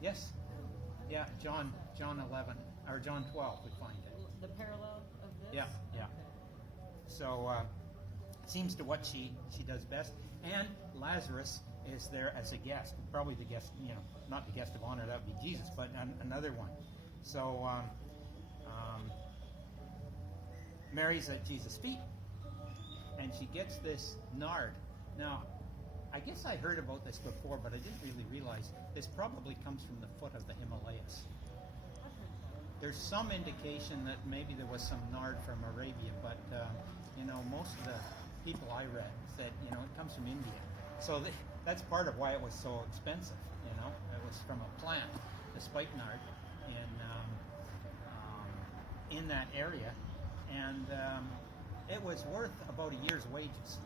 Yes. Yeah, John 11 or John 12 we find it. The parallel of this? Yeah, yeah. So it seems to what she does best. And Lazarus is there as a guest, probably the guest, not the guest of honor, that would be Jesus, but another one. So Mary's at Jesus' feet, and she gets this nard. Now, I guess I heard about this before, but I didn't really realize this probably comes from the foot of the Himalayas. There's some indication that maybe there was some nard from Arabia, but most of the people I read said it comes from India. So that's part of why it was so expensive. It was from a plant, the spikenard, in that area, and it was worth about a year's wages.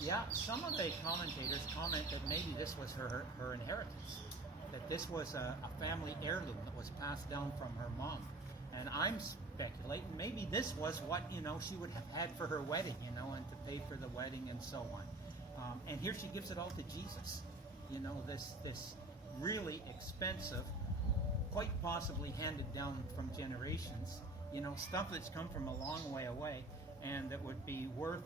Yeah, some of the commentators comment that maybe this was her inheritance, that this was a family heirloom that was passed down from her mom. And I'm speculating maybe this was what she would have had for her wedding, and to pay for the wedding and so on. And here she gives it all to Jesus. This really expensive, quite possibly handed down from generations. Stuff that's come from a long way away, and that would be worth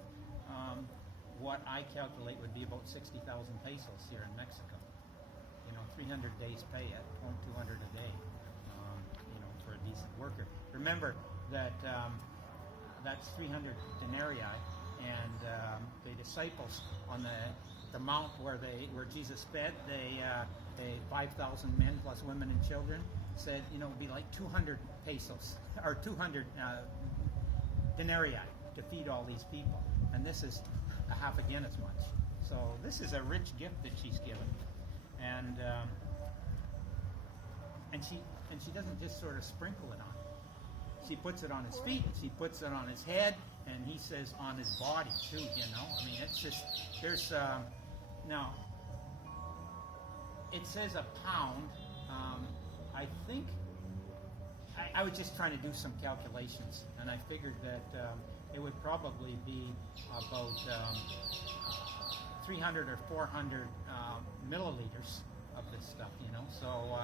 what I calculate would be about 60,000 pesos here in Mexico. 300 days pay at 200 a day. For a decent worker. Remember that that's 300 denarii, and the disciples on the mount where Jesus fed, they 5,000 men plus women and children, said it would be like 200 pesos or 200 denarii to feed all these people, and this is a half again as much. So this is a rich gift that she's given, and she doesn't just sort of sprinkle it on. She puts it on his feet, she puts it on his head, and he says on his body too. I mean, it's just there's now it says a pound. I think I was just trying to do some calculations, and I figured that it would probably be about 300 or 400 milliliters of this stuff, so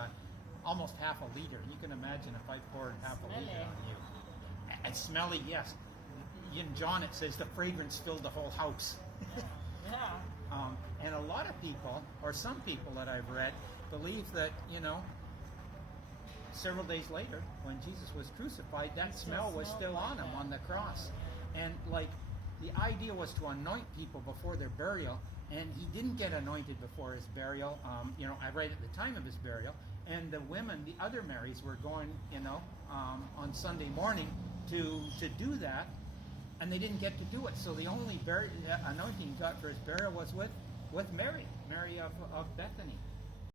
almost half a liter. You can imagine if I poured half a liter on you. And smelly, yes. In John it says the fragrance filled the whole house. Yeah. And a lot of people, or some people that I've read, believe that, several days later, when Jesus was crucified, that smell was still on him on the cross. And the idea was to anoint people before their burial, and he didn't get anointed before his burial. I read at the time of his burial, and the women, the other Marys, were going, on Sunday morning to do that, and they didn't get to do it. So the only anointing he got for his burial was with Mary of Bethany.